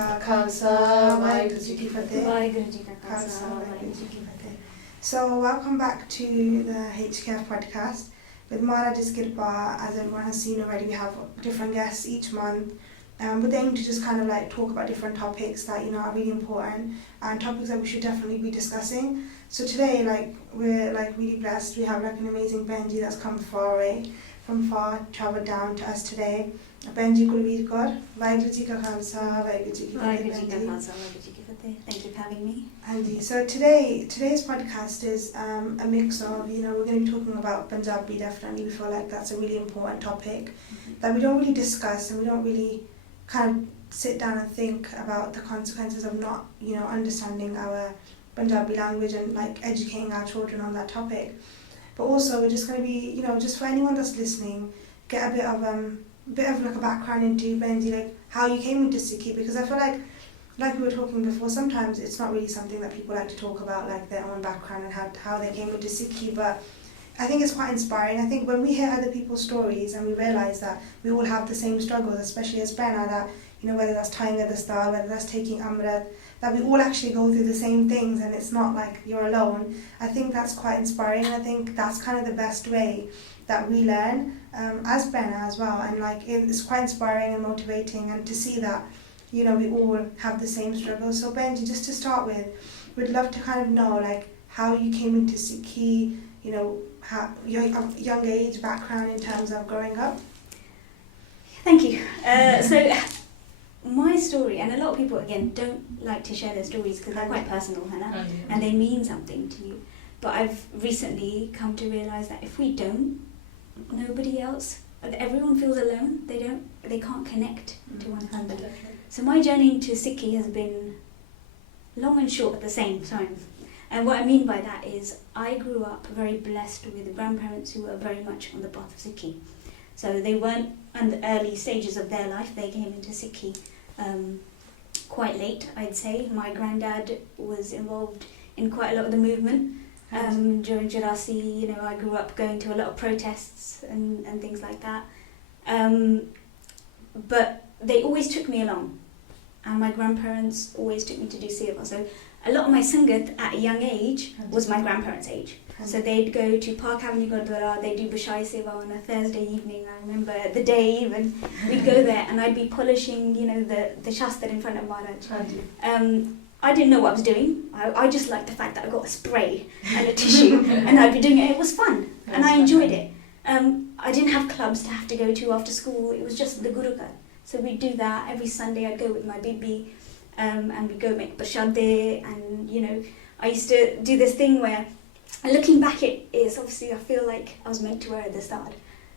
का खालसा वाहिगुरू जी की फतेह. वाहिगुरू जी का खालसा वाहिगुरू जी की फतेह. So welcome back to the HKF podcast. With Maharaja's Kirpa, as everyone has seen already, we have different guests each month. With the aim to just kind of like talk about different topics that are really important and topics that we should definitely be discussing. So today, we're really blessed. We have an amazing Bhenji that's come from far, travelled down to us today. Bhenji Kulveer Kaur, Vaiguru Ji ka Khalsa, Vaiguru Ji ki Fateh. Vaiguru Ji ka Khalsa, Vaiguru Ji ki Fateh. Thank you for having me. Anji. So today's podcast is a mix of, we're going to be talking about Punjabi definitely. We feel like that's a really important topic that we don't really discuss, and we don't really kind of sit down and think about the consequences of not, understanding our Punjabi language and educating our children on that topic. But also we're just going to be, just for anyone that's listening, get a bit of a background into Bhenji, how you came into Sikhi, because I feel like we were talking before, sometimes it's not really something that people like to talk about, their own background and how they came into Sikhi, but I think it's quite inspiring. I think when we hear other people's stories and we realise that we all have the same struggles, especially as Bena, that, whether that's tying a dastar, whether that's taking Amrit, that we all actually go through the same things and it's not like you're alone. I think that's quite inspiring, and I think that's kind of the best way that we learn as Bena as well. And it's quite inspiring and motivating, and to see that, we all have the same struggles. So Bhenji, just to start with, we'd love to kind of know how you came into Sikhi, how your young age background in terms of growing up. Thank you. So my story, and a lot of people again don't like to share their stories because they're quite personal, and they mean something to you. But I've recently come to realise that if we don't, nobody else, everyone feels alone. They can't connect to one another. So my journey into Sikhi has been long and short at the same time. And what I mean by that is I grew up very blessed with grandparents who were very much on the path of Sikhi. So they weren't in the early stages of their life. They came into Sikhi quite late, I'd say. My granddad was involved in quite a lot of the movement. During Jarasi, I grew up going to a lot of protests and things like that. But they always took me along. And my grandparents always took me to do sewa. So a lot of my sangat at a young age was my grandparents' age. So they'd go to Park Avenue Gurdwara, they'd do Bashai Sewa on a Thursday evening. I remember the day even. We'd go there and I'd be polishing, the shastar in front of Maharaj. I didn't know what I was doing. I just liked the fact that I got a spray and a tissue and I'd be doing it. It was fun and I enjoyed it. I didn't have clubs to have to go to after school. It was just the Guru Ghar. So we'd do that. Every Sunday I'd go with my BIBI and we'd go make prashade, and I used to do this thing where, looking back, it is obviously I feel like I was meant to wear it at the start.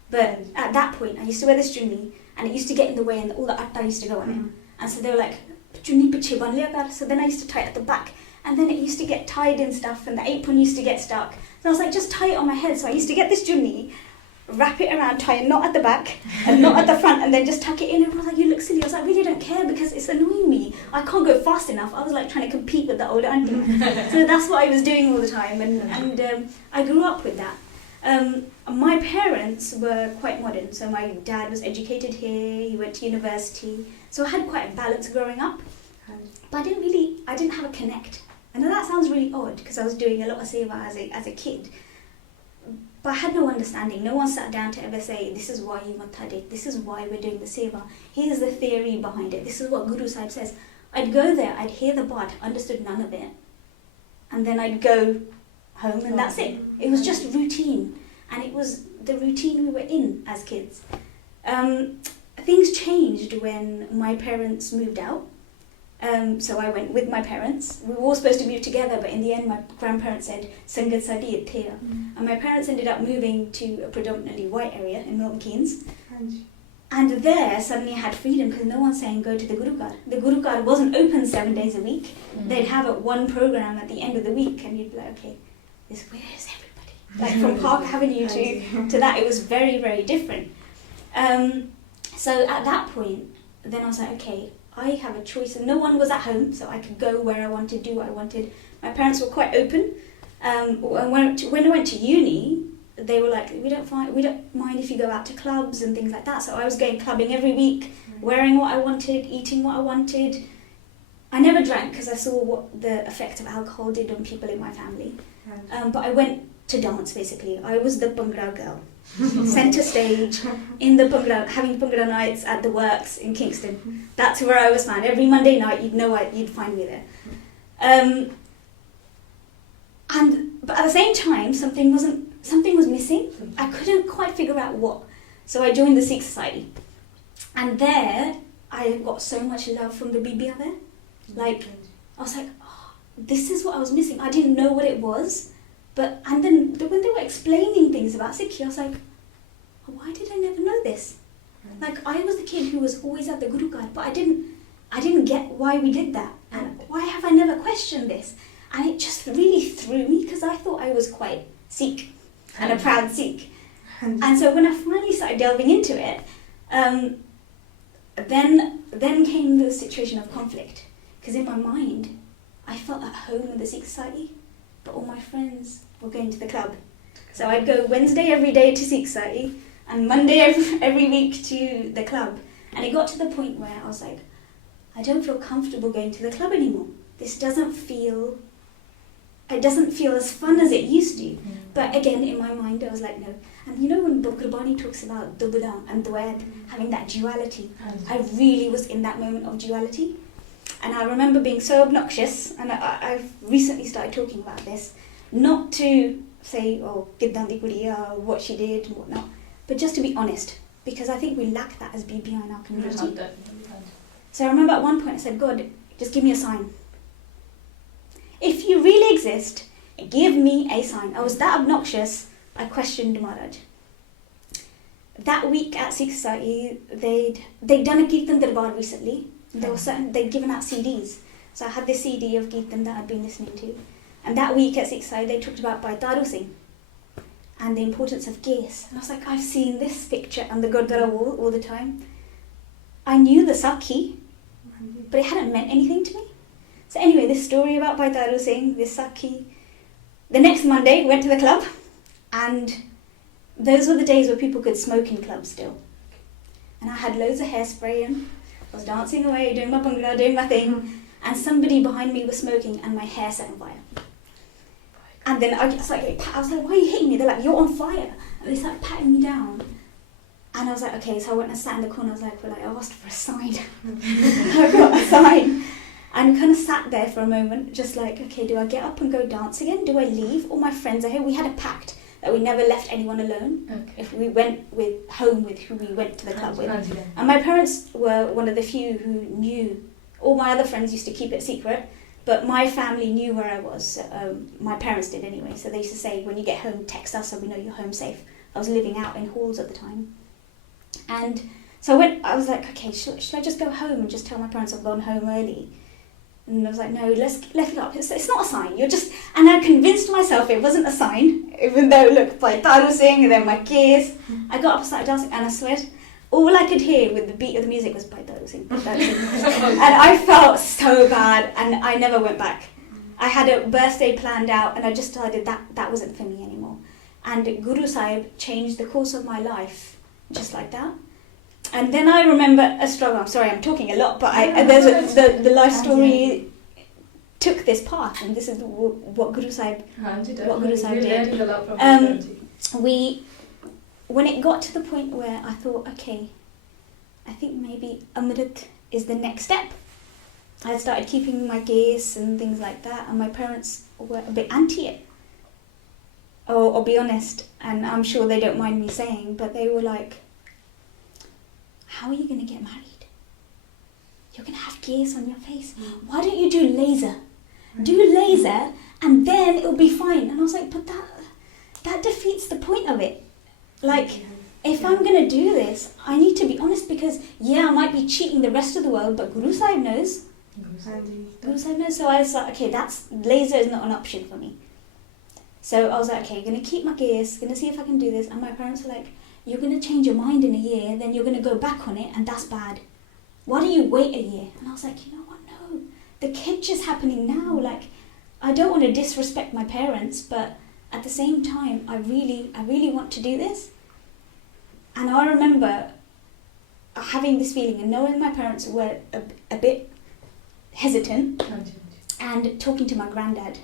But at that point I used to wear this chunni and it used to get in the way and all the atta used to go on it. And so they were like, chunni piche ban liya kar. So then I used to tie it at the back and then it used to get tied and stuff and the apron used to get stuck. So I was like, just tie it on my head. So I used to get this chunni, wrap it around, tie a knot at the back and knot at the front, and then just tuck it in. And everyone was like, you look silly. I was like, I really don't care because it's annoying me. I can't go fast enough. I was like trying to compete with the older auntie. So that's what I was doing all the time, and I grew up with that. My parents were quite modern. So my dad was educated here, he went to university. So I had quite a balance growing up. But I didn't have a connect. I know that sounds really odd because I was doing a lot of seva as a kid. But I had no understanding. No one sat down to ever say, this is why you matha, this is why we're doing the seva. Here's the theory behind it. This is what Guru Sahib says. I'd go there, I'd hear the part, understood none of it. And then I'd go home and that's it. It was just routine. And it was the routine we were in as kids. Things changed when my parents moved out. So I went with my parents. We were all supposed to move together, but in the end my grandparents said, Sangat Sadi Itthe. And my parents ended up moving to a predominantly white area in Milton Keynes. And there suddenly I had freedom because no one's saying go to the Guru Ghar. The Guru Ghar wasn't open 7 days a week. They'd have one program at the end of the week and you'd be like, okay, where is everybody? From Park Avenue to that, it was very, very different. So at that point, then I was like, okay, I have a choice, and no one was at home, so I could go where I wanted, do what I wanted. My parents were quite open. When I went to uni, they were like, we don't mind if you go out to clubs and things like that. So I was going clubbing every week, wearing what I wanted, eating what I wanted, because I saw what the effect of alcohol did on people in my family. Right. But I went to dance basically. I was the Bhangra girl. Centre stage, in the Bhangra, having Bhangra nights at the Works in Kingston. That's where I was found. Every Monday night, you'd find me there. But at the same time, something was missing. I couldn't quite figure out what. So I joined the Sikh Society. And there, I got so much love from the BIBI there. Like, I was like, oh, this is what I was missing. I didn't know what it was. And then when they were explaining things about Sikhi, I was like, oh, why did I never know this? Like, I was the kid who was always at the Guru Ghat, but I didn't get why we did that. And why have I never questioned this? And it just really threw me, because I thought I was quite Sikh and a proud Sikh. And so when I finally started delving into it, then came the situation of conflict. Because in my mind, I felt at home in the Sikh Society, but all my friends were going to the club. So I'd go Wednesday every day to Sikh Society, and Monday every week to the club. And it got to the point where I was like, I don't feel comfortable going to the club anymore. This doesn't feel as fun as it used to. But again, in my mind, I was like, no. And you know when Gurbani talks about Dubda and Dwed, having that duality, I really was in that moment of duality. And I remember being so obnoxious, and I've recently started talking about this, not to say, oh, Giddandi Kuriya, what she did and whatnot, but just to be honest, because I think we lack that as BBI in our community. So I remember at one point I said, God, just give me a sign. If you really exist, give me a sign. I was that obnoxious, I questioned Maharaj. That week at Sikh Society, they'd done a Kirtan Darbar recently. They'd given out CDs. So I had this CD of Kirtan that I'd been listening to. And that week at Sikh Society, they talked about Baitaru Singh and the importance of gas. And I was like, I've seen this picture on the Gurdwara wall all the time. I knew the Sakhi, but it hadn't meant anything to me. So anyway, this story about Baitaru Singh, this Sakhi. The next Monday, went to the club, and those were the days where people could smoke in clubs still. And I had loads of hairspray and I was dancing away, doing my bhangra, doing my thing, and somebody behind me was smoking and my hair set on fire. And then I was like, why are you hitting me? They're like, you're on fire. And they started patting me down. And I was like, okay, so I went and sat in the corner. I was like, well, I asked for a sign. I got a sign. And kind of sat there for a moment, just like, okay, do I get up and go dance again? Do I leave? All my friends are here. We had a pact that we never left anyone alone. Okay. If we went home with who we went to the club with. And my parents were one of the few who knew. All my other friends used to keep it secret, but my family knew where I was. My parents did anyway, so they used to say, when you get home, text us so we know you're home safe. I was living out in halls at the time. And so I was like, okay, should I just go home and just tell my parents I've gone home early? And I was like, no, let's it up. It's not a sign. And I convinced myself it wasn't a sign, even though, look, by Taru Singh and then my case. I got up and started dancing, and I swear, all I could hear with the beat of the music was by Taru Singh. And I felt so bad, and I never went back. I had a birthday planned out, and I just decided that wasn't for me anymore. And Guru Sahib changed the course of my life, just like that. And then I remember a struggle. I'm sorry, I'm talking a lot, but the life story took this path, and this is what Guru Sahib did. When it got to the point where I thought, okay, I think maybe Amrit is the next step. I started keeping my gaze and things like that, and my parents were a bit anti it. I'll be honest, and I'm sure they don't mind me saying, but they were like, how are you going to get married? You're going to have gaze on your face. Why don't you do laser? Do laser and then it'll be fine. And I was like, but that defeats the point of it. Like, if I'm going to do this, I need to be honest, because, I might be cheating the rest of the world, but Guru Sahib knows. Guru Sahib knows. So I was like, okay, laser is not an option for me. So I was like, okay, going to keep my gaze, going to see if I can do this. And my parents were like, you're going to change your mind in a year, then you're going to go back on it, and that's bad. Why do you wait a year? And I was like, you know what, no. The kitsch is happening now. Like, I don't want to disrespect my parents, but at the same time, I really want to do this. And I remember having this feeling and knowing my parents were a bit hesitant. and talking to my granddad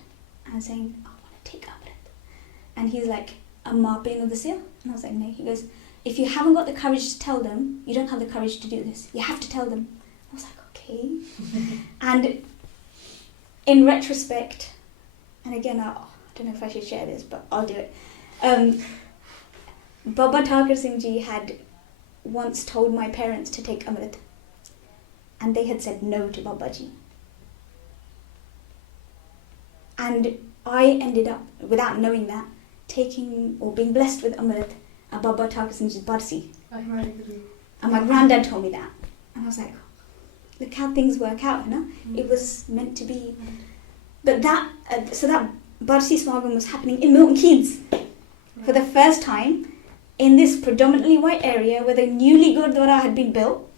and saying, I want to take Amrit. And he's like, Amma pain of the seal? And I was like, no. He goes, if you haven't got the courage to tell them, you don't have the courage to do this. You have to tell them. I was like, okay. And in retrospect, and again, I don't know if I should share this, but I'll do it. Baba Thakur Singh Ji had once told my parents to take Amrit, and they had said no to Babaji. And I ended up, without knowing that, taking or being blessed with Amrit at Baba Thakur Singh Ji's Barsi. And my granddad told me that. And I was like, look how things work out, you know? It was meant to be. But that, so that Barsi Smagam was happening in Milton Keynes for the first time in this predominantly white area where the newly Gurdwara had been built.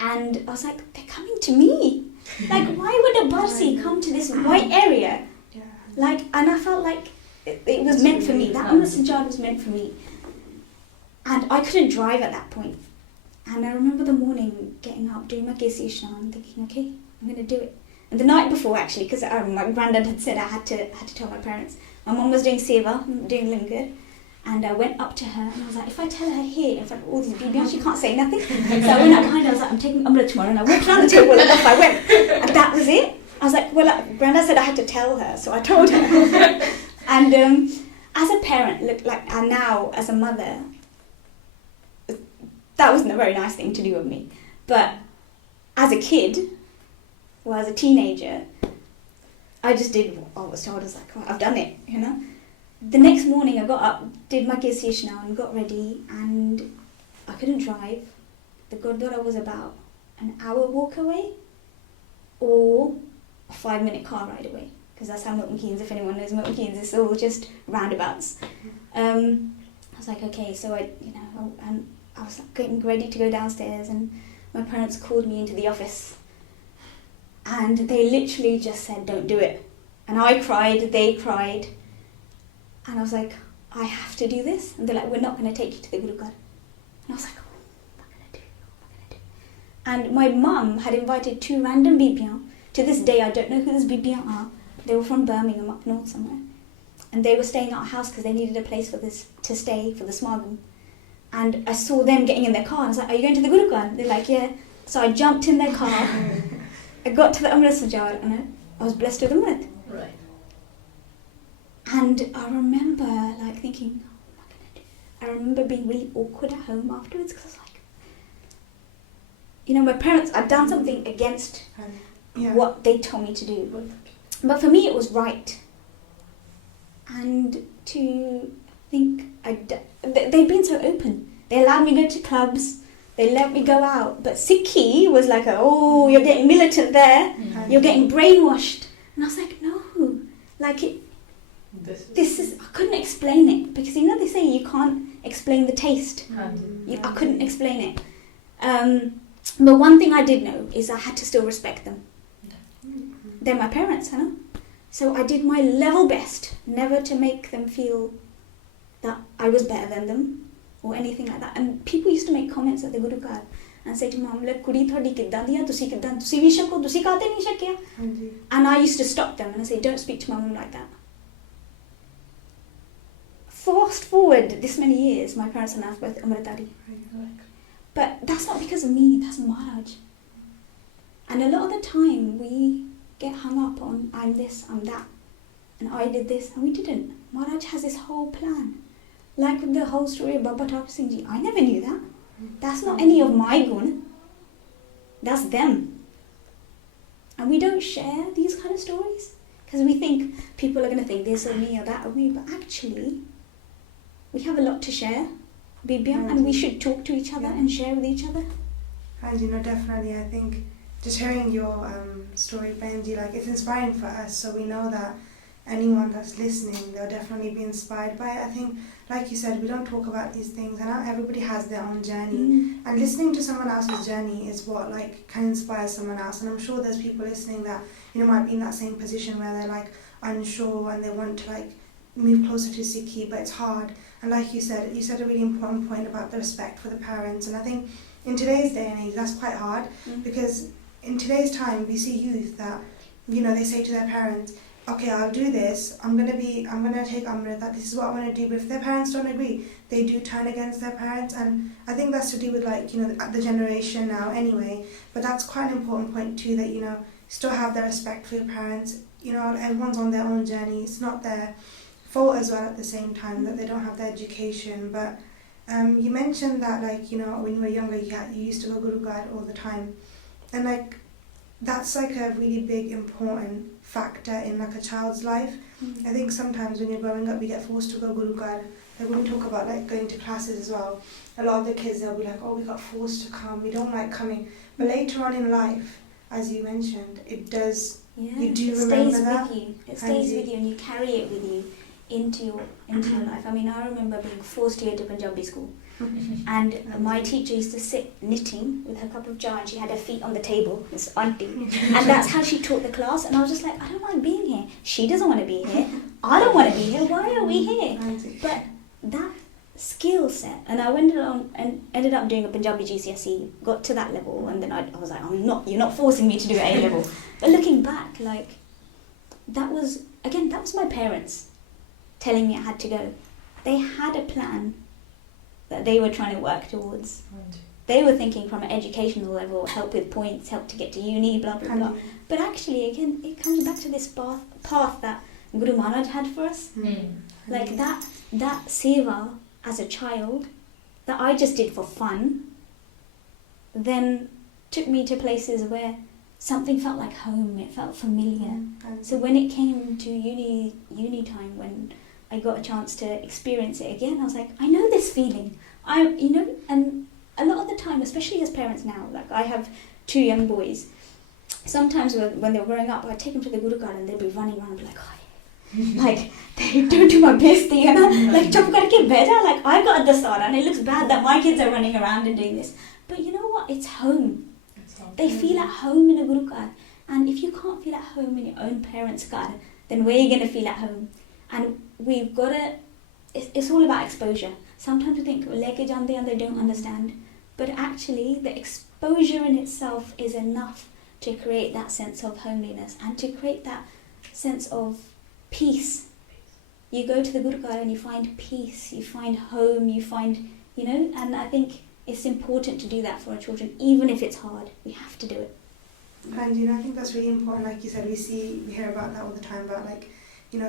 And I was like, they're coming to me. Like, why would a Barsi come to this white area? Like, and I felt like it was meant for me. That Amrit Sajjad was meant for me. And I couldn't drive at that point. And I remember the morning getting up, doing my Kesi Ishnan, and thinking, okay, I'm going to do it. And the night before, actually, because my granddad had said I had to tell my parents. My mum was doing sewa, doing lingar, and I went up to her and I was like, if I tell her here, in front of all these BBs, she can't say nothing. So I went up behind her, I was like, I'm taking Amrit tomorrow, and I walked around the table and off I went. And that was it. I was like, well, granddad said I had to tell her, so I told her. And as a parent, and now as a mother, that wasn't a very nice thing to do with me. But as a kid, or as a teenager, I just did what I was told. I was like, well, I've done it, you know. The next morning I got up, did my Kesi now and got ready, and I couldn't drive. The Gurdwara was about an hour walk away or a 5-minute car ride away, because that's how Milton Keynes, if anyone knows Milton Keynes, it's all just roundabouts. I was like, okay, so I was like getting ready to go downstairs, and my parents called me into the office, and they literally just said, don't do it. And I cried, they cried, and I was like, I have to do this. And they're like, we're not going to take you to the Guru Ghar. And I was like, what am I going to do? And my mum had invited 2 random BBs. To this day, I don't know who these BBs are. They were from Birmingham, up north somewhere. And they were staying at our house because they needed a place to stay for the Smagam. And I saw them getting in their car, and I was like, are you going to the Guru Ghar? They're like, yeah. So I jumped in their car. I got to the Amrit Sajjad, and I was blessed with Amrit. Right. And I remember like thinking, what am I going to do? I remember being really awkward at home afterwards, because I was like, you know, my parents, I'd done something against what they told me to do. But for me it was right. And to think, they've been so open. They allowed me to go to clubs, they let me go out. But Sikhi was like, oh, you're getting militant there, you're getting brainwashed. And I was like, no, like this is, I couldn't explain it, because you know they say you can't explain the taste. I couldn't explain it. But one thing I did know is I had to still respect them. They're my parents, you know. So I did my level best never to make them feel that I was better than them or anything like that. And people used to make comments at the Guru Ghar and say to mum, "Look, kudi thodi kiddan diya, tusi kiddan, tusi vi shako, tusi kaate nahi shakya." And I used to stop them and I say, "Don't speak to my mum like that." Fast forward this many years, my parents are now both amritdhari. But that's not because of me, that's Maharaj. And a lot of the time we get hung up on, I'm this, I'm that, and I did this, and we didn't. Maharaj has this whole plan. Like with the whole story of Baba Thakur Singh Ji, I never knew that. That's not any of my gun. That's them. And we don't share these kind of stories because we think people are going to think this of me or that of me, but actually we have a lot to share, Bibia, and we should talk to each other and share with each other. And you know, definitely, I think just hearing your story, Bhenji, like it's inspiring for us, so we know that anyone that's listening, they'll definitely be inspired by it. I think, like you said, we don't talk about these things, and not everybody has their own journey. And listening to someone else's journey is what like can inspire someone else. And I'm sure there's people listening that, you know, might be in that same position where they're like unsure and they want to like move closer to Sikhi, but it's hard. And like you said a really important point about the respect for the parents. And I think in today's day and age, that's quite hard because in today's time, we see youth that they say to their parents, okay, I'll do this, I'm gonna take Amrit, that this is what I want to do. But if their parents don't agree, they do turn against their parents. And I think that's to do with the generation now anyway. But that's quite an important point too, that still have the respect for your parents. Everyone's on their own journey. It's not their fault as well at the same time that they don't have the education. But you mentioned that when you were younger you used to go Gurukar all the time, and that's a really big important factor in a child's life. I think sometimes when you're growing up you get forced to go Gurukar. When we talk about going to classes as well, a lot of the kids, they'll be like, oh, we got forced to come, we don't like coming. But later on in life, as you mentioned, it does, you do remember that. It stays with you and you carry it with you into your life. I mean, I remember being forced to go to Punjabi school. And my teacher used to sit knitting with her cup of chai, and she had her feet on the table, this auntie, and that's how she taught the class. And I was just like, I don't mind being here. She doesn't want to be here. I don't want to be here. Why are we here? But that skill set, and I ended up doing a Punjabi GCSE, got to that level, and then I was like, you're not forcing me to do A level. But looking back, that was my parents telling me I had to go. They had a plan that they were trying to work towards. Right. They were thinking from an educational level, help with points, help to get to uni, blah, blah, blah. But actually, again, it comes back to this path that Guru Maharaj had for us. That sewa as a child, that I just did for fun, then took me to places where something felt like home, it felt familiar. So when it came to uni time, when I got a chance to experience it again, I was like, I know this feeling. And a lot of the time, especially as parents now, I have 2 young boys. Sometimes when they were growing up, I'd take them to the Guru Garden and they'd be running around and be like, oh yeah. They don't do my best, chop karke beta, I got at the start, and it looks bad that my kids are running around and doing this. But you know what? It's home. They feel at home in a Guru Garden. And if you can't feel at home in your own parents' garden, then where are you going to feel at home? And we've got to, it's all about exposure. Sometimes we think, leke jande and they don't understand. But actually, the exposure in itself is enough to create that sense of homeliness and to create that sense of peace. You go to the Guru Garden and you find peace, you find home, you find, and I think it's important to do that for our children, even if it's hard. We have to do it. And I think that's really important. Like you said, we hear about that all the time, about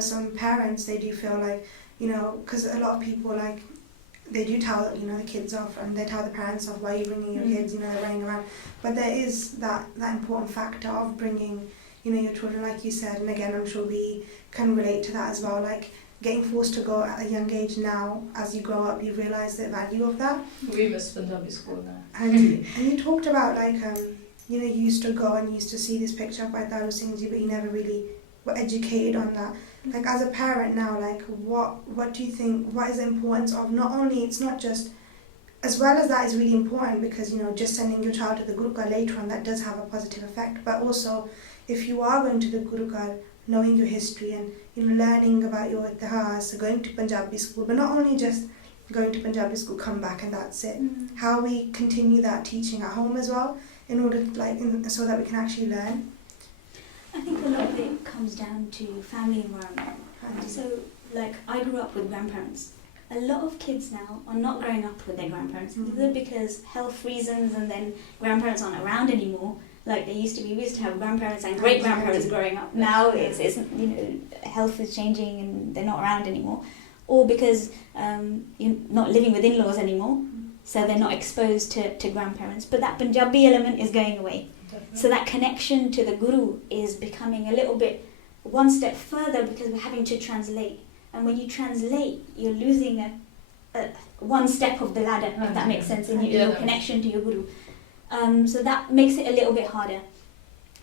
some parents, they do feel because a lot of people they do tell the kids off, and they tell the parents off, why are you bringing your kids, they're running around. But there is that important factor of bringing your children, like you said, and again I'm sure we can relate to that as well, getting forced to go at a young age. Now as you grow up you realise the value of that. We miss Punjabi school now. And you talked about you used to go and you used to see this picture of Daru Singh Ji, but you never really were educated on that. As a parent now, what do you think, what is the importance of, not only, it's not just, as well as that is really important, because just sending your child to the Guru Garden later on, that does have a positive effect, but also if you are going to the Guru Garden, knowing your history and learning about your itihas, going to Punjabi school, but not only just going to Punjabi school, come back and that's it. How we continue that teaching at home as well, in order so that we can actually learn. I think a lot of it comes down to family environment. So, I grew up with grandparents. A lot of kids now are not growing up with their grandparents, either because health reasons and then grandparents aren't around anymore. They used to be. We used to have grandparents and great-grandparents growing up. Now it's health is changing and they're not around anymore. Or because you're not living with in-laws anymore, so they're not exposed to grandparents. But that Punjabi element is going away. So that connection to the Guru is becoming a little bit one step further, because we're having to translate. And when you translate, you're losing a one step of the ladder, if that makes sense, in your connection to your Guru. So that makes it a little bit harder.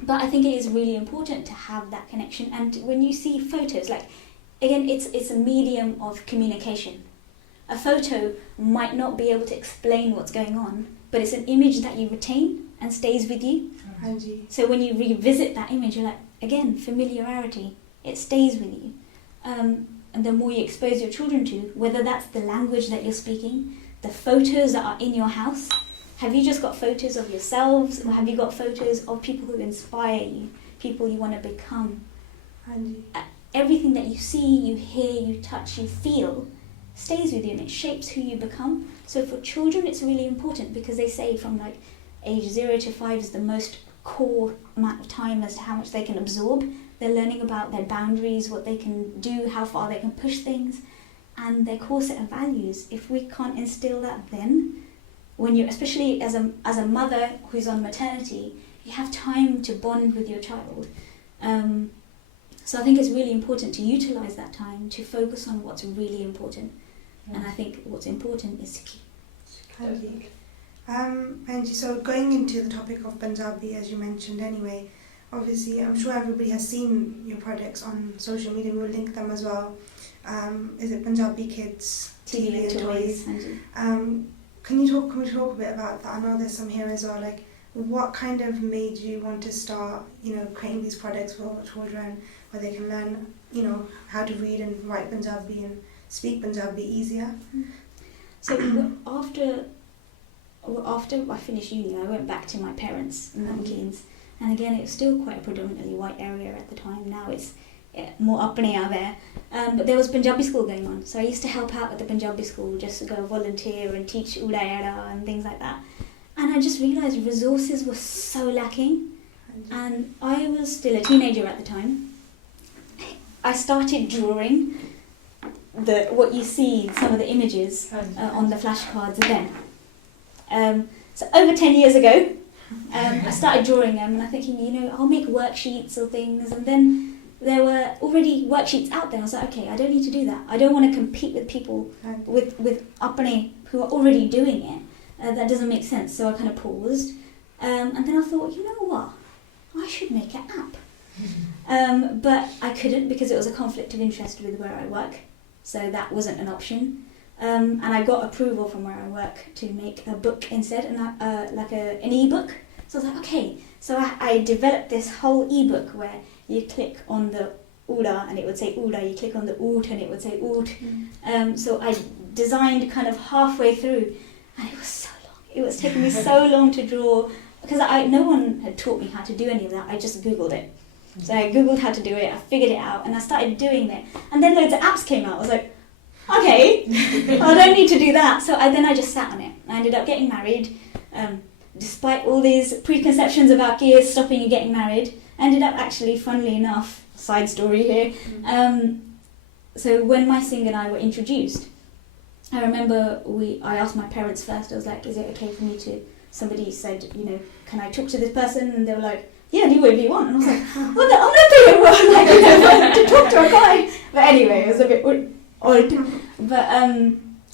But I think it is really important to have that connection. And when you see photos, again, it's a medium of communication. A photo might not be able to explain what's going on, but it's an image that you retain and stays with you. So when you revisit that image, you're again, familiarity, it stays with you. And the more you expose your children to, whether that's the language that you're speaking, the photos that are in your house, have you just got photos of yourselves, or have you got photos of people who inspire you, people you want to become. Hanji. Everything that you see, you hear, you touch, you feel stays with you and it shapes who you become. So for children it's really important because they say from like age 0 to 5 is the most core amount of time as to how much they can absorb. They're learning about their boundaries, what they can do, how far they can push things, and their core set of values. If we can't instill that then, when you're, especially as a mother who's on maternity, you have time to bond with your child. So I think it's really important to utilise that time to focus on what's really important. Yes. And I think what's important is Sikhi. Hanji. Bhenji, so going into the topic of Punjabi, as you mentioned anyway, obviously I'm sure everybody has seen your products on social media. We'll link them as well. Is it Punjabi Kids TV and Toys? Can we talk a bit about that? I know there's some here as well. Like, what kind of made you want to start, creating these products for children where they can learn, how to read and write Punjabi and speak Punjabi easier? So after I finished uni, I went back to my parents in Milton Keynes, and again it was still quite a predominantly white area at the time. Now it's more apne out there, but there was Punjabi school going on, so I used to help out at the Punjabi school, just to go volunteer and teach Uda Yada and things like that. And I just realised resources were so lacking, and I was still a teenager at the time. I started drawing what you see, some of the images on the flashcards then. So over 10 years ago, I started drawing them, and I'm thinking, I'll make worksheets or things, and then there were already worksheets out there. I was like, okay, I don't need to do that. I don't want to compete with people with apne who are already doing it. That doesn't make sense. So I kind of paused, and then I thought, you know what? I should make an app. But I couldn't because it was a conflict of interest with where I work. So that wasn't an option. And I got approval from where I work to make a book instead, and an e-book. So I was like, okay. So I developed this whole e-book where you click on the Uda and it would say Uda, you click on the Oot and it would say Oot. So I designed kind of halfway through, and it was so long. It was taking me so long to draw because no one had taught me how to do any of that. I just Googled it. So I Googled how to do it, I figured it out, and I started doing it. And then loads of apps came out. I was like, okay, I don't need to do that. So then I just sat on it. I ended up getting married. Despite all these preconceptions about years stopping you getting married, I ended up actually, funnily enough, side story here. So when my singer and I were introduced, I remember I asked my parents first. I was like, is it okay for me to, somebody said, can I talk to this person? And they were like, yeah, do whatever you want. And I was like, I'm not doing well, to talk to a guy. But anyway, it was a bit odd. But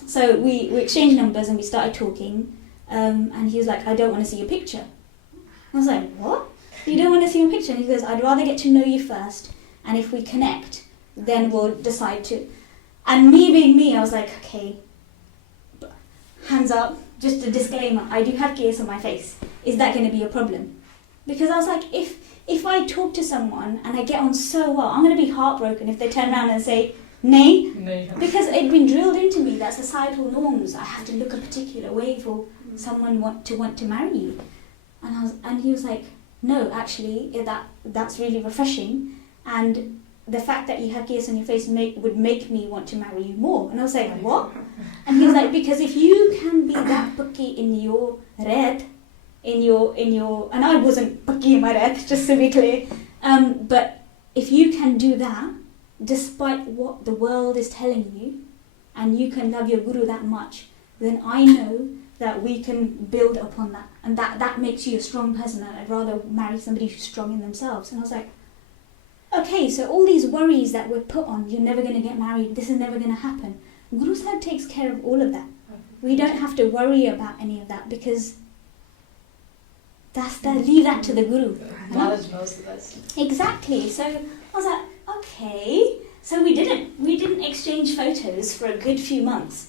so we exchanged numbers and we started talking. And he was like, I don't want to see your picture. I was like, what? You don't want to see your picture? And he goes, I'd rather get to know you first, and if we connect, then we'll decide to. And me being me, I was like, okay, hands up, just a disclaimer, I do have gears on my face. Is that going to be a problem? Because I was like, if I talk to someone and I get on so well, I'm going to be heartbroken if they turn around and say, nay, because it'd been drilled into me that societal norms, I had to look a particular way for someone want to marry you. And he was like, no, actually, that's really refreshing, and the fact that you have gears on your face would make me want to marry you more. And I was like, what? And he was like, because if you can be that baki in your red, and I wasn't baki in my red, just to be clear, but if you can do that, despite what the world is telling you, and you can love your guru that much, then I know that we can build upon that, and that makes you a strong person, and I'd rather marry somebody who's strong in themselves. And I was like, okay, so all these worries that we're put on, you're never going to get married, this is never going to happen, Guru Sahib takes care of all of that. We don't have to worry about any of that, because leave that to the Guru. Knowledge knows the best. Exactly. So I was like, okay. So we didn't exchange photos for a good few months.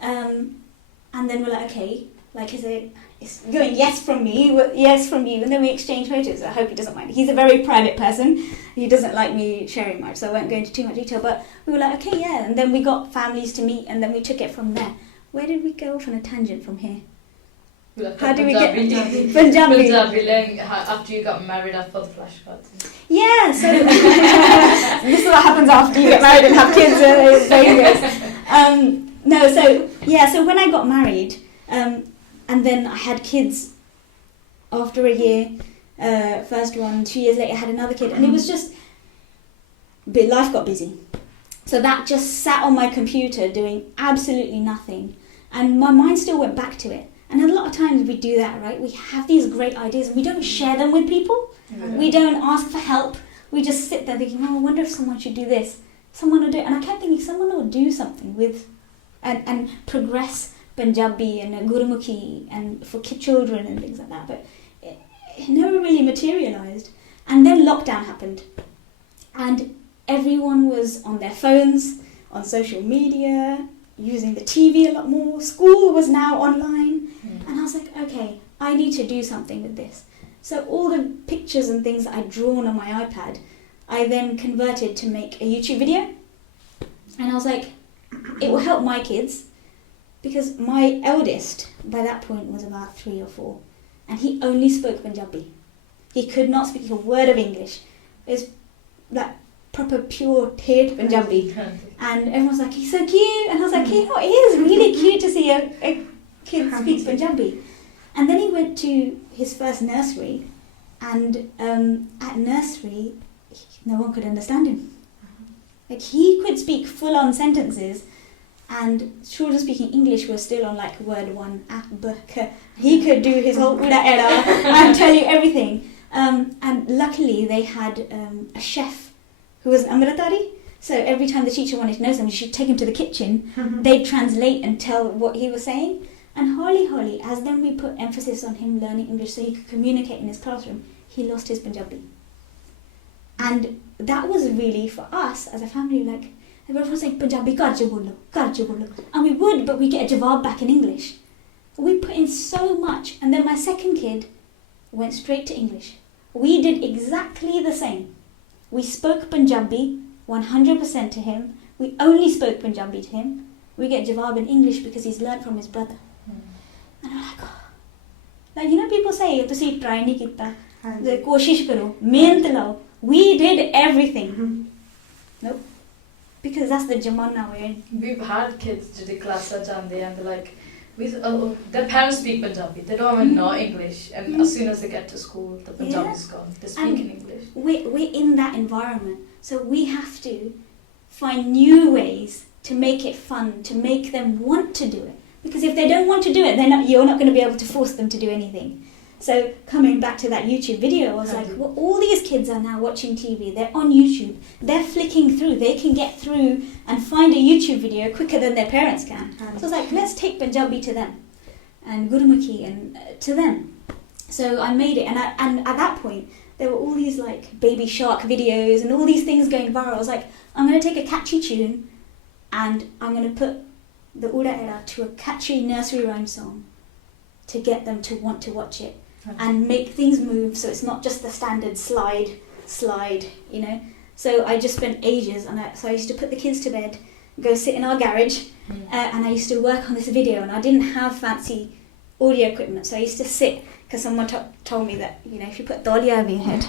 And then we're like, okay, like it's going yes from me, yes from you, and then we exchange photos. I hope he doesn't mind. He's a very private person. He doesn't like me sharing much, so I won't go into too much detail. But we were like, okay, yeah. And then we got families to meet, and then we took it from there. Where did we go off on a tangent from here? How do we get Punjabi? Punjabi? Punjabi, like, after you got married, after the flashcards. Yeah, so this is what happens after you get married and have kids and babies. No, so when I got married, and then I had kids after a year, first one, 2 years later I had another kid, and it was just, life got busy. So that just sat on my computer doing absolutely nothing, and my mind still went back to it. And a lot of times we do that, right? We have these great ideas and we don't share them with people. Yeah. We don't ask for help. We just sit there thinking, oh, I wonder if someone should do this. Someone will do it. And I kept thinking someone will do something with and progress Punjabi and Gurumukhi and for children and things like that. But it never really materialised. And then lockdown happened. And everyone was on their phones, on social media, using the TV a lot more. School was now online. And I was like, okay, I need to do something with this. So all the pictures and things that I'd drawn on my iPad, I then converted to make a YouTube video. And I was like, it will help my kids, because my eldest by that point was about 3 or 4, and he only spoke Punjabi. He could not speak a word of English. It's like proper pure Thet Punjabi. And everyone's like, he's so cute. And I was like, you know, it is really cute to see a kid speaks Punjabi. And then he went to his first nursery, and at nursery, no one could understand him. Like, he could speak full-on sentences, and children speaking English were still on like word 1, he could do his whole Uda Era and tell you everything. And luckily they had a chef who was amritdhari. So every time the teacher wanted to know something, she'd take him to the kitchen, they'd translate and tell what he was saying. And Holly, as then we put emphasis on him learning English so he could communicate in his classroom, he lost his Punjabi. And that was really, for us as a family, like, everyone was saying, Punjabi, karje bolo. And we would, but we get a jawab back in English. We put in so much. And then my second kid went straight to English. We did exactly the same. We spoke Punjabi 100% to him. We only spoke Punjabi to him. We get jawab in English because he's learnt from his brother. And I'm like, oh. Like, you know, people say, "Tusi try nahi kita, koshish karo, mehnat lao." We did everything. Nope. Because that's the jamana we're in. We've had kids to class and they're like, their parents speak Punjabi, they don't even know English, and as soon as they get to school, the Punjabi's gone. They speak in English. We're in that environment, so we have to find new ways to make it fun, to make them want to do it. Because if they don't want to do it, you're not going to be able to force them to do anything. So coming back to that YouTube video, I was like, well, all these kids are now watching TV, they're on YouTube, they're flicking through, they can get through and find a YouTube video quicker than their parents can. So I was like, let's take Punjabi to them, and Gurumukhi and to them. So I made it, and at that point, there were all these like baby shark videos and all these things going viral. I was like, I'm going to take a catchy tune, and I'm going to put the Uda Era to a catchy nursery rhyme song to get them to want to watch it and make things move, so it's not just the standard slide, you know. So I just spent ages, and so I used to put the kids to bed, go sit in our garage, and I used to work on this video, and I didn't have fancy audio equipment, so I used to sit, because someone told me that, you know, if you put Dahlia over your head.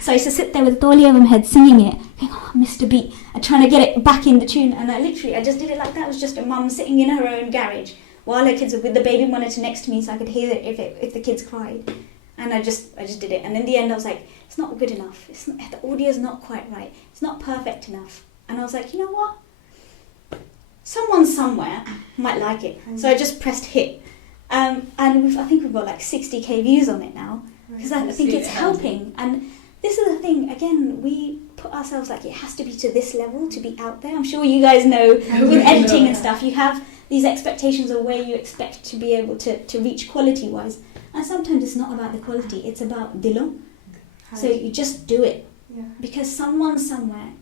So I used to sit there with Dahlia over my head singing it, going, oh, I missed a beat, and trying to get it back in the tune. And I just did it like that. It was just a mum sitting in her own garage while her kids were with the baby monitor next to me, so I could hear it if the kids cried. And I just did it. And in the end I was like, it's not good enough. The audio's not quite right. It's not perfect enough. And I was like, you know what? Someone somewhere might like it. So I just pressed hit. And I think we've got like 60k views on it now, because I think it's helping. And this is the thing, again, we put ourselves like, it has to be to this level to be out there. I'm sure you guys know, with editing and stuff, you have these expectations of where you expect to be able to reach quality-wise. And sometimes it's not about the quality, it's about dilon. So you just do it, because someone somewhere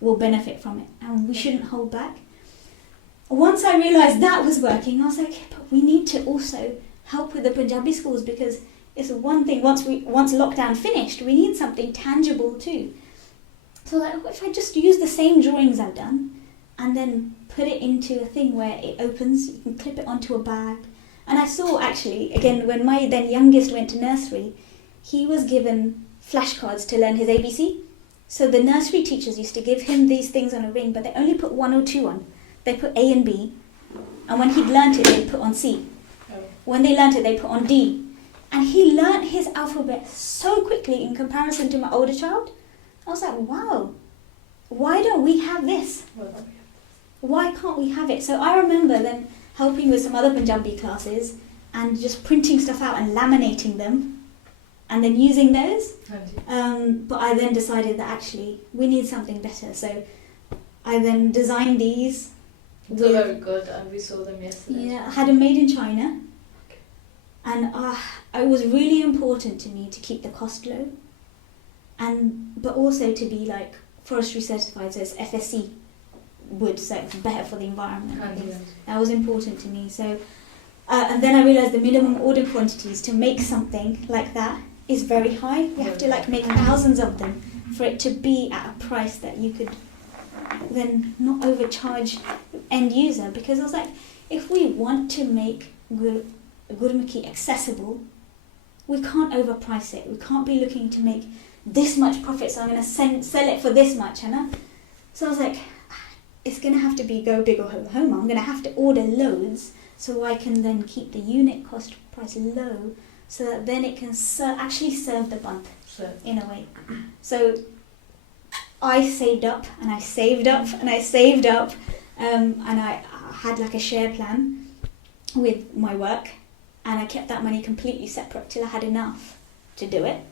will benefit from it, and we shouldn't hold back. Once I realised that was working, I was like, but we need to also help with the Punjabi schools, because it's one thing, once lockdown finished, we need something tangible too. So like, if I just use the same drawings I've done and then put it into a thing where it opens, you can clip it onto a bag, And I saw actually, again, when my then youngest went to nursery, he was given flashcards to learn his ABC. So the nursery teachers used to give him these things on a ring, but they only put 1 or 2 on. They put A and B, and when he'd learnt it, they'd put on C. When they learnt it, they put on D. And he learnt his alphabet so quickly in comparison to my older child. I was like, wow, why don't we have this? Why can't we have it? So I remember then helping with some other Punjabi classes and just printing stuff out and laminating them and then using those. But I then decided that actually we need something better. So I then designed these. They're very good, and we saw them yesterday. Yeah, I had them made in China. And it was really important to me to keep the cost low, but also to be like forestry certified, so it's FSC wood, so it's better for the environment. That was important to me. So, and then I realised the minimum order quantities to make something like that is very high. You have to like make thousands of them for it to be at a price that you could then not overcharge end user. Because I was like, if we want to make Gurmukhi accessible, we can't overprice it. We can't be looking to make this much profit, so I'm going to sell it for this much, So I was like, it's going to have to be go big or go home. I'm going to have to order loads so I can then keep the unit cost price low, so that then it can actually serve the month in a way. So I saved up and I saved up and I saved up, and I had like a share plan with my work. And I kept that money completely separate till I had enough to do it.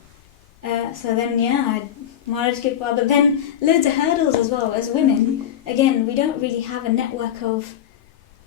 So then, I managed to get by. But then loads of hurdles as well. As women, again, we don't really have a network of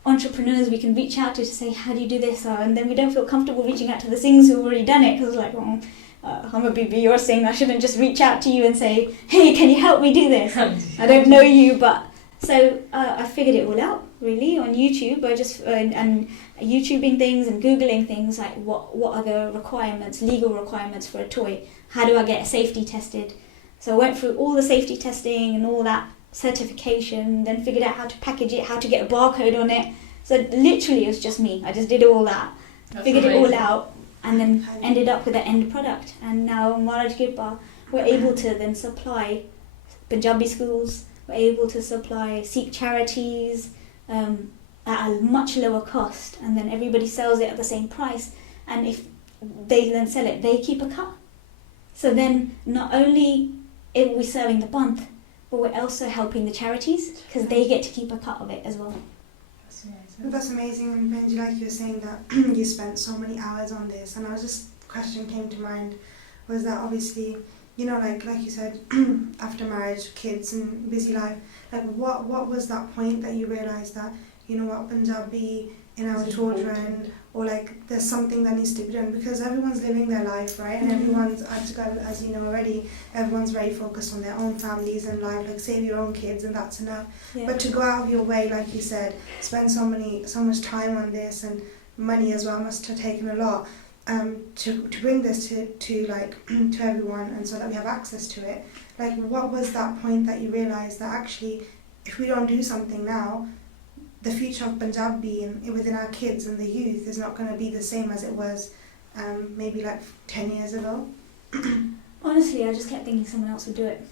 entrepreneurs we can reach out to say, how do you do this? And then we don't feel comfortable reaching out to the Singhs who've already done it. Because like, I'm a BIBI, you're a Singh. I shouldn't just reach out to you and say, hey, can you help me do this? I don't know you, but... So I figured it all out, really, on YouTube. I just and YouTubing things and Googling things like what are the requirements, legal requirements for a toy? How do I get it safety tested? So I went through all the safety testing and all that certification, then figured out how to package it, how to get a barcode on it. So literally it was just me. I just did all that, figured it all out, and then ended up with the end product. And now Maharaj Kripa, we're able to then supply Punjabi schools, we're able to supply Sikh charities at a much lower cost, and then everybody sells it at the same price, and if they then sell it, they keep a cut. So then not only are we serving the month, but we're also helping the charities because they get to keep a cut of it as well. That's amazing. And Bhenji, like you were saying that you spent so many hours on this, and question came to mind was that obviously, like you said, after marriage, kids and busy life, like what was that point that you realised that, Punjabi in our children, or like there's something that needs to be done, because everyone's living their life, right? And everyone's, as you know already, everyone's very focused on their own families and life, like save your own kids and that's enough. Yeah. But to go out of your way, like you said, spend so much time on this, and money as well must have taken a lot. To bring this to everyone, and so that we have access to it. Like, what was that point that you realised that actually, if we don't do something now, the future of Punjabi and within our kids and the youth is not going to be the same as it was maybe like 10 years ago? Honestly, I just kept thinking someone else would do it.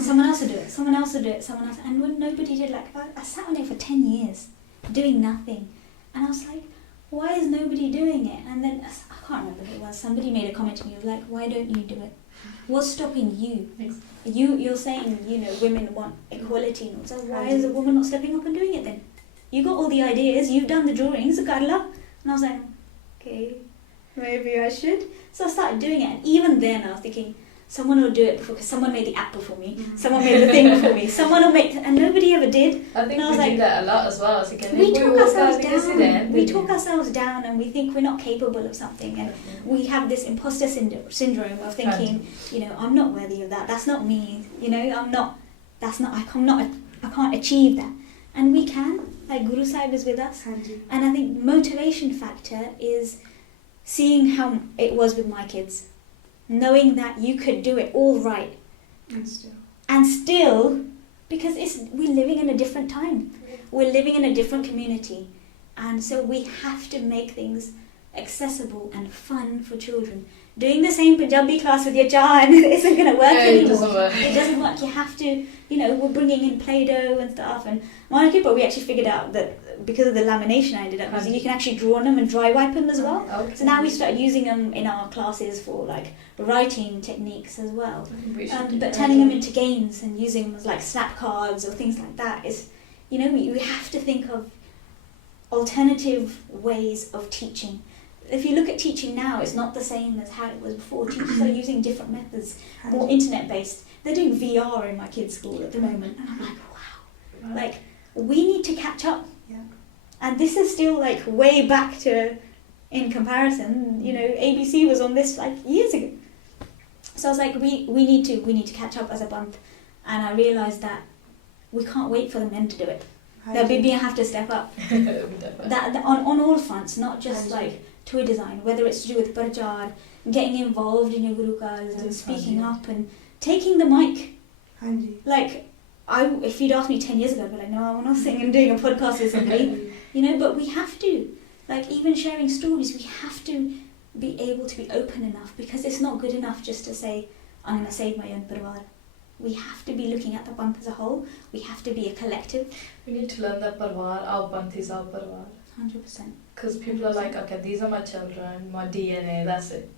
Someone else would do it. Someone else would do it. Someone else. And when nobody did, I sat on it for 10 years doing nothing, and I was like, why is nobody doing it? And then, I can't remember who it was, somebody made a comment to me, like, why don't you do it? What's stopping you? You're saying, women want equality, and so why is a woman not stepping up and doing it then? You got all the ideas, you've done the drawings, Karla. And I was like, okay, maybe I should. So I started doing it, and even then I was thinking, someone will do it before, because someone made the app before me, someone made the thing before me, someone will make, and nobody ever did. I think we do that a lot as well. We talk ourselves down, and we think we're not capable of something, and we have this imposter syndrome of thinking, I'm not worthy of that, that's not me, I can't achieve that. And we can, like Guru Sahib is with us, and I think motivation factor is seeing how it was with my kids. Knowing that you could do it all right, and still, because we're living in a different time, we're living in a different community, And so we have to make things accessible and fun for children. Doing the same Punjabi class with your DHAN isn't going to work anymore. It doesn't work. It doesn't work. You have to, we're bringing in Play-Doh and stuff. And but we actually figured out that because of the lamination I ended up using, you can actually draw on them and dry wipe them as well. Okay. So now we started using them in our classes for like writing techniques as well. But turning them into games and using them as like snap cards or things like that is, we have to think of alternative ways of teaching. If you look at teaching now, it's not the same as how it was before. Teachers are using different methods, more internet-based. They're doing VR in my kids' school at the moment. And I'm like, wow. Like, we need to catch up. Yeah. And this is still like way back to, in comparison, ABC was on this like years ago. So I was like, we need to catch up as a bunch. And I realised that we can't wait for the men to do it. The BIBI have to step up. that on all fronts, not just like toy design, whether it's to do with Parchar, getting involved in your gurukas and speaking up and taking the mic. Like, if you'd asked me 10 years ago, I'd be like, no, I want to sing and doing a podcast with somebody. But we have to. Like, even sharing stories, we have to be able to be open enough, because it's not good enough just to say, I'm going to save my own parwar. We have to be looking at the Panth as a whole. We have to be a collective. We need to learn that parwar, our Panth is our parwar. 100%. Because people are like, okay, these are my children, my DNA, that's it.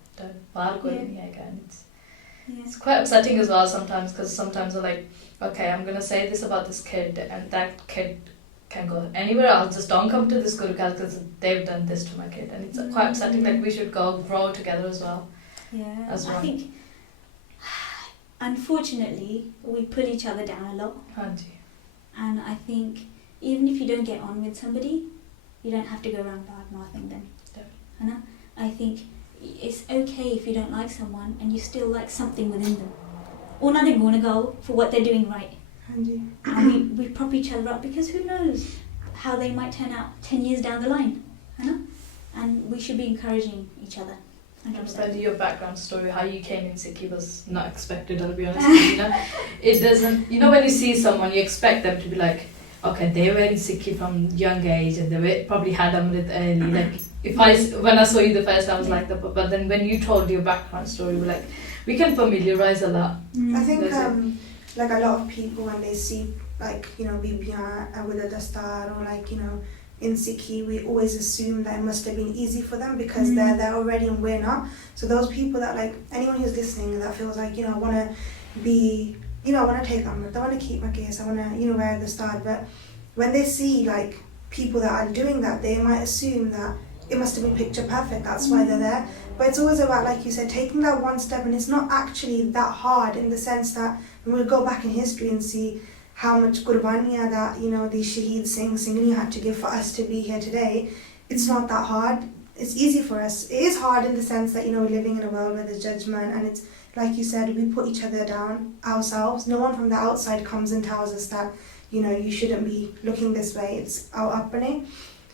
It's quite upsetting as well sometimes, because sometimes they're like, okay, I'm going to say this about this kid, and that kid can go anywhere else. Just don't come to this guru because they've done this to my kid. And it's quite upsetting. Like, we should grow together as well. Yeah, as well. I think, unfortunately, we pull each other down a lot. And I think even if you don't get on with somebody, you don't have to go around bad-mouthing them. I think it's okay if you don't like someone and you still like something within them. ਉਹਨਾਂ ਦੇ ਗੁਣ ਗਾਓ for what they're doing right. And we prop each other up, because who knows how they might turn out 10 years down the line. And we should be encouraging each other. 100%. Your background story, how you came in Sikhi was not expected, I'll be honest with you. It doesn't, when you see someone, you expect them to be like, okay, they were in Sikhi from young age and they probably had Amrit early. Like, when I saw you the first time, I was like that, but then when you told your background story, we can familiarize a lot. I think like a lot of people, when they see like BIBI with a dastar, or in Sikhi, we always assume that it must have been easy for them because they're there already and we're not. So those people that, like, anyone who's listening that feels like, I want to be, I want to take Amrit, I want to keep my case, I want to, wear the star. But when they see, like, people that are doing that, they might assume that it must have been picture perfect, that's why they're there. But it's always about, like you said, taking that one step, and it's not actually that hard, in the sense that when we go back in history and see how much qurbaniya that, these shaheeds Singh had to give for us to be here today, it's not that hard. It's easy for us. It is hard in the sense that, we're living in a world where there's judgment, and it's, like you said, we put each other down ourselves. No one from the outside comes and tells us that, you shouldn't be looking this way. It's our upbringing.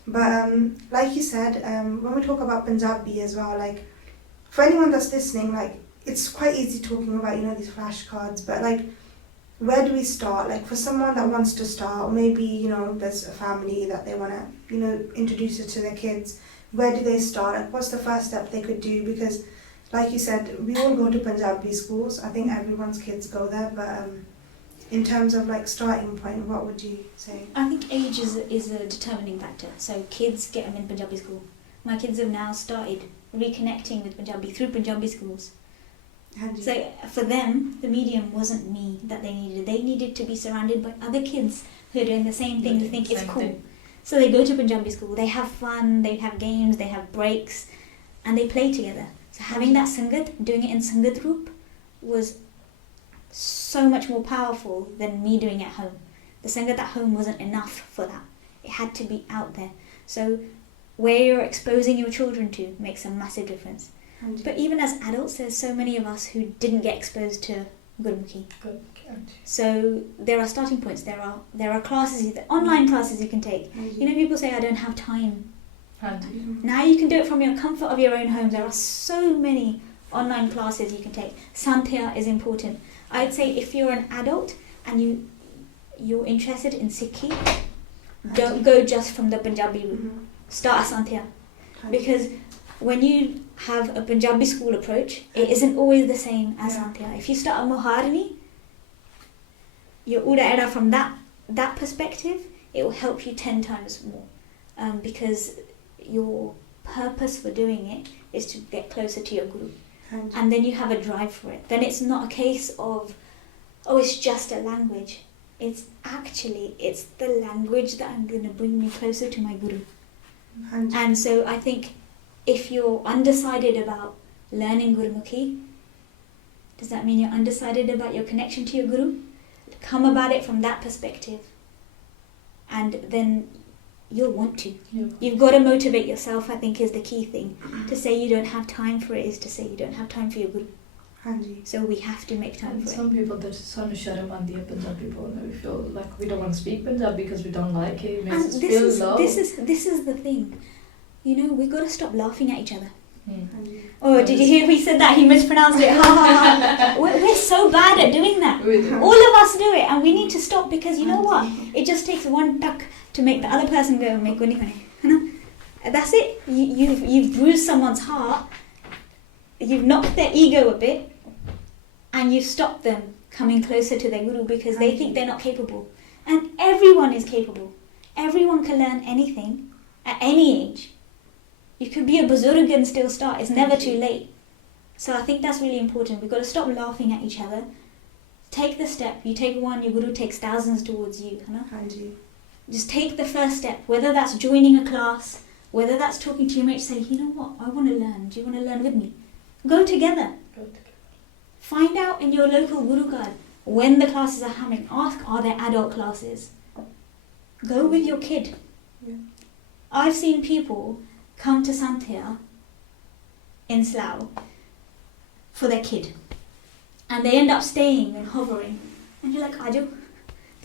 But like you said, when we talk about Punjabi as well, like, for anyone that's listening, like, it's quite easy talking about, these flashcards, but, like, where do we start? Like, for someone that wants to start, or maybe, there's a family that they want to, introduce it to their kids, where do they start? Like, what's the first step they could do? Because, like you said, we all go to Punjabi schools. I think everyone's kids go there, but in terms of, like, starting point, what would you say? I think age is a determining factor. So kids get them in Punjabi school. My kids have now started reconnecting with Punjabi through Punjabi schools. So for them, the medium wasn't me that they needed. They needed to be surrounded by other kids who are doing the same thing. They think it's cool. So they go to Punjabi school. They have fun. They have games. They have breaks, and they play together. So having that sangat, doing it in sangat group, was so much more powerful than me doing it at home. The sangat at home wasn't enough for that. It had to be out there. So where you're exposing your children to makes a massive difference. But even as adults, there's so many of us who didn't get exposed to Gurmukhi. So there are starting points. There are classes, online classes you can take. People say, I don't have time. Now you can do it from your comfort of your own home. There are so many online classes you can take. Santhya is important. I'd say if you're an adult and you're interested in Sikhi, don't go just from the Punjabi route. start Asantya. ਹਾਂਜੀ Because when you have a Punjabi school approach, it isn't always the same as Asantya. If you start a Moharni, your Uda Era from that perspective, it will help you 10 times more. Because your purpose for doing it is to get closer to your Guru. ਹਾਂਜੀ And then you have a drive for it. Then it's not a case of, oh, it's just a language. It's the language that I'm going to bring me closer to my Guru. ਹਾਂਜੀ And so I think if you're undecided about learning Gurumukhi, does that mean you're undecided about your connection to your Guru? Come about it from that perspective. And then you'll want to. Yeah. You've got to motivate yourself, I think, is the key thing. To say you don't have time for it is to say you don't have time for your Guru. ਹਾਂਜੀ So we have to make time And for it. some people that ਸਾਨੂੰ ਸ਼ਰਮ ਆਉਂਦੀ ਹੈ ਪੰਜਾਬੀ ਬੋਲਣ we feel like we don't want to speak Punjabi because we don't like it. It makes And us feel low. this is the thing. You know, we've got to stop laughing at each other. ਹਾਂਜੀ Oh, did you hear we said that? He mispronounced it. Ha, ha, ha. We're so bad at doing that. All of us do it, and we need to stop because you know what? It just takes one tuck to make the other person go make guni guni. You know? That's it. You've bruised someone's heart. You've knocked their ego a bit, and you've stopped them coming closer to their guru because they think they're not capable. And everyone is capable. Everyone can learn anything at any age. You could be a Buzurg and still start. It's never too late. So I think that's really important. We've got to stop laughing at each other. Take the step. You take one, your Guru takes thousands towards you. You know? ਹਾਂਜੀ Just take the first step. Whether that's joining a class, whether that's talking to your mate, say, you know what, I want to learn. Do you want to learn with me? Go together. Find out in your local Guru Guard when the classes are happening. Ask, are there adult classes? Go with your kid. Yeah. I've seen people come to Santhya in Slough for their kid. And they end up staying and hovering. And you're like, Ajo,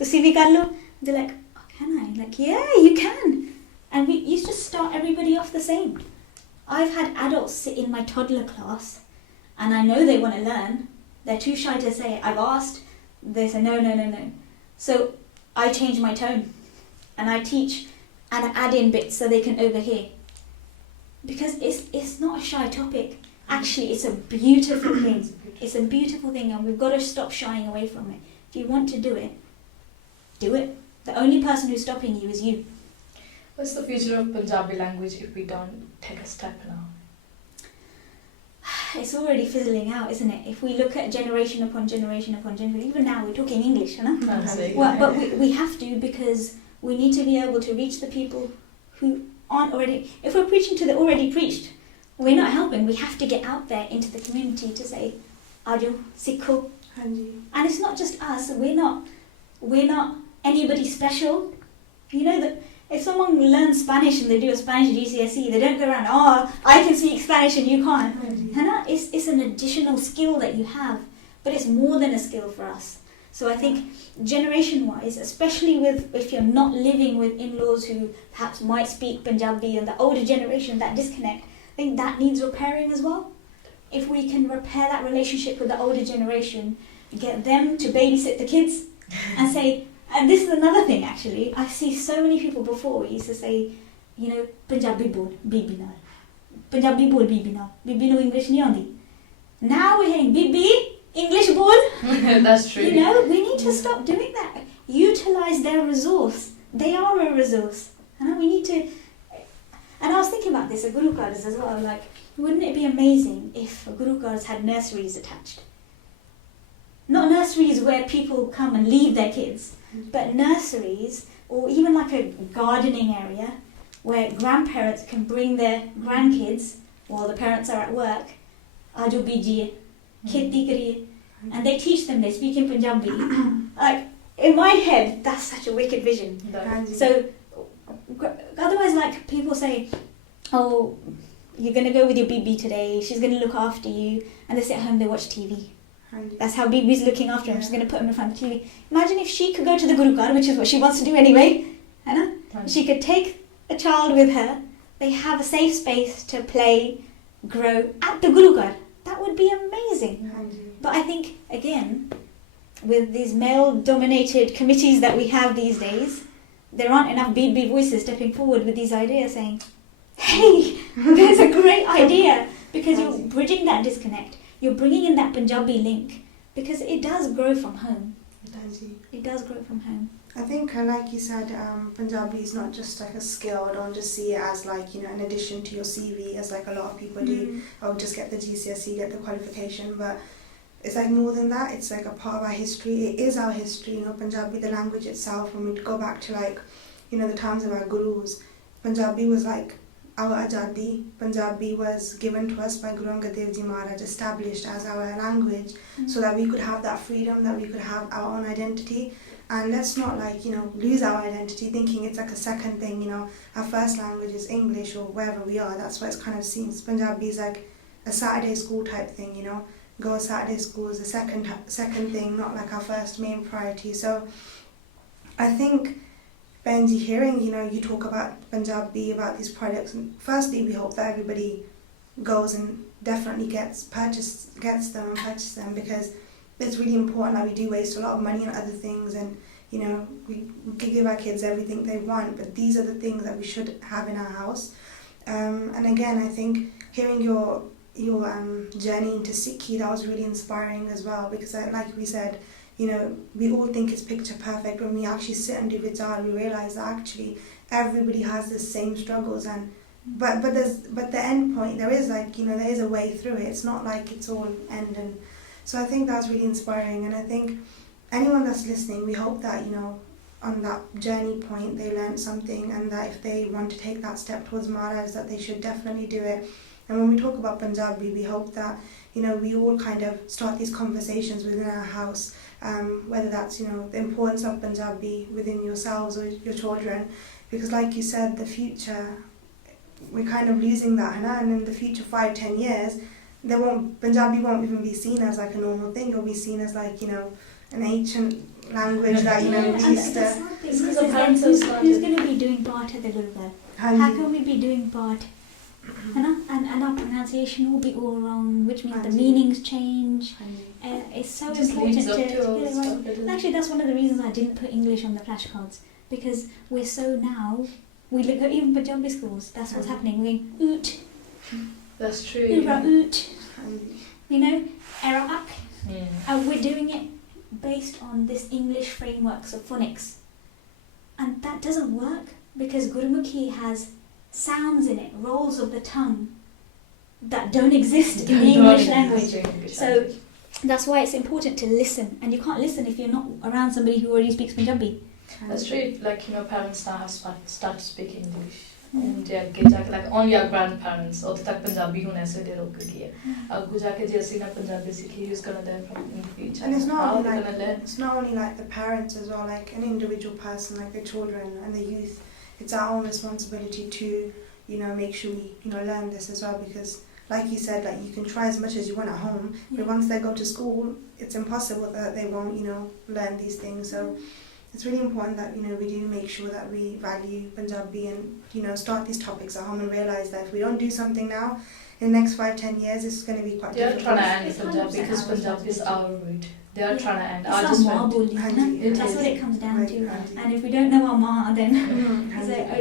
tusi bhi kar lo? They're like, oh, can I? Like, yeah, you can. And we used to start everybody off the same. I've had adults sit in my toddler class and I know they want to learn. They're too shy to say, I've asked. They say, no, no, no, no. So I change my tone and I teach and I add in bits so they can overhear. Because it's not a shy topic. Actually, it's a beautiful thing. It's a beautiful thing and we've got to stop shying away from it. If you want to do it, do it. The only person who's stopping you is you. What's the future of Punjabi language if we don't take a step now? It's already fizzling out, isn't it? If we look at generation upon generation upon generation, even now we're talking English, you know? Well, but we have to because we need to be able to reach the people who aren't already... If we're preaching to the already preached, we're not helping. We have to get out there into the community to say, Ajo, Sikho. ਹਾਂਜੀ And it's not just us. We're not anybody special. You know that if someone learns Spanish and they do a Spanish GCSE, they don't go around, oh, I can speak Spanish and you can't. ਹਾਂਜੀ It's an additional skill that you have, but it's more than a skill for us. So I think generation-wise, especially if you're not living with in-laws who perhaps might speak Punjabi and the older generation, that disconnect, I think that needs repairing as well. If we can repair that relationship with the older generation, get them to babysit the kids and say, and this is another thing actually, I see so many people before used to say, you know, Punjabi bol, Bibi naal. Punjabi bol, Bibi naal. Bibi no English nahi aandi. Now we're hearing, Bibi, English bol. That's true. You know, we need to stop doing that. Utilize their resource. They are a resource. You know, we need to... And I was thinking about this at Guru Gardens as well. Like, wouldn't it be amazing if Guru Gardens had nurseries attached? Not nurseries where people come and leave their kids, but nurseries or even like a gardening area where grandparents can bring their grandkids while the parents are at work. Ajo bijiye, kheti kariye. And they teach them, they speak in Punjabi. Like, in my head, that's such a wicked vision. ਹਾਂਜੀ So, otherwise, like, people say, oh, you're going to go with your BB today, she's going to look after you, and they sit home, they watch TV. ਹਾਂਜੀ That's how BB's looking after him, she's going to put him in front of the TV. Imagine if she could go to the Guru Ghar, which is what she wants to do anyway, you know? She could take a child with her, they have a safe space to play, grow at the Guru Ghar. That would be amazing. ਹਾਂਜੀ But I think, again, with these male-dominated committees that we have these days, there aren't enough BB voices stepping forward with these ideas saying, hey, that's a great idea, because you're bridging that disconnect. You're bringing in that Punjabi link, because it does grow from home. It does grow from home. I think, like you said, Punjabi is not just like a skill. Don't just see it as like, you know, an addition to your CV, as like a lot of people do. Oh, just get the GCSE, get the qualification. But it's like more than that. It's like a part of our history. It is our history, you know, Punjabi, the language itself. When we go back to like, you know, the times of our gurus, Punjabi was like our ajadi. Punjabi was given to us by Guru Angad Dev Ji Maharaj, established as our language, so that we could have that freedom, that we could have our own identity. And let's not like, you know, lose our identity thinking it's like a second thing, you know. Our first language is English or wherever we are. That's what it's kind of seen. Punjabi is like a Saturday school type thing, you know. Go Saturday school is the second thing, not like our first main priority. So I think, Bhenji, hearing, you know, you talk about Punjabi, about these products, and firstly we hope that everybody goes and definitely gets them and purchase them, because it's really important that we do waste a lot of money on other things, and you know, we can give our kids everything they want, but these are the things that we should have in our house. And again, I think hearing your journey into Sikhi, that was really inspiring as well, because like we said, you know, we all think it's picture perfect. When we actually sit and do vichar, we realize that actually everybody has the same struggles, and but the end point, there is like, you know, there is a way through it. It's not like it's all end. And so I think that's really inspiring, and I think anyone that's listening, we hope that, you know, on that journey point they learn something, and that if they want to take that step towards Maharaj, that they should definitely do it. And when we talk about Punjabi, we hope that, you know, we all kind of start these conversations within our house, whether that's, you know, the importance of Punjabi within yourselves or your children, because like you said, the future, we're kind of losing that, and in the future 5-10 years, Punjabi won't even be seen as like a normal thing. It'll be seen as like, you know, an ancient language that, you know, we used to. Who's going to be doing part at the Gurudwara? How can we be doing part? And our pronunciation will be all wrong, which means the meanings change. It's so important to get it right. And actually, that's one of the reasons I didn't put English on the flashcards, because we're so now, we look at even Punjabi schools, that's what's happening. We're going, oot. That's true. Oot. You know, Arak. And we're doing it based on this English frameworks of phonics. And that doesn't work, because Gurumukhi has sounds in it, rolls of the tongue, that don't exist in the English language. So that's why it's important to listen, and you can't listen if you're not around somebody who already speaks Punjabi. That's true. Like, you know, parents now have started speaking English. Like only our grandparents, or tak Punjabi hone se de rok gayi hai. Agu jaake je assi na Punjabi sikhi use karna hai from in future. And it's not only like the parents as well, like an individual person, like the children and the youth. It's our own responsibility to, you know, make sure we, you know, learn this as well, because like you said, like you can try as much as you want at home, but once they go to school, it's impossible that they won't, you know, learn these things. So it's really important that, you know, we do make sure that we value Punjabi and, you know, start these topics at home, and realize that if we don't do something now, in the next 5-10 years, it's going to be quite difficult. They are trying to end Punjabi, because Punjabi is our root. They are trying to end our That's what it comes down to. And if we don't know our ma, then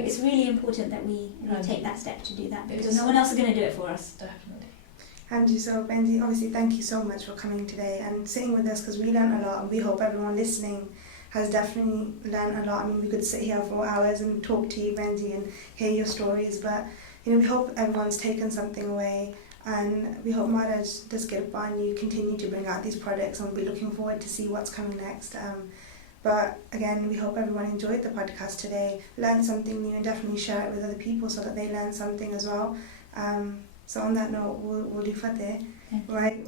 it's really important that we take that step to do that, because no one else is going to do it for us. Definitely. And so, Bhenji, obviously, thank you so much for coming today and sitting with us, because we learned a lot, and we hope everyone listening has definitely learned a lot. I mean, we could sit here for hours and talk to you, Bhenji, and hear your stories, but, you know, we hope everyone's taken something away, and we hope Maharaj does get up and you continue to bring out these products, and we'll be looking forward to see what's coming next. But again, we hope everyone enjoyed the podcast today, learned something new, and definitely share it with other people so that they learn something as well. So on that note, we'll do Fateh. Right.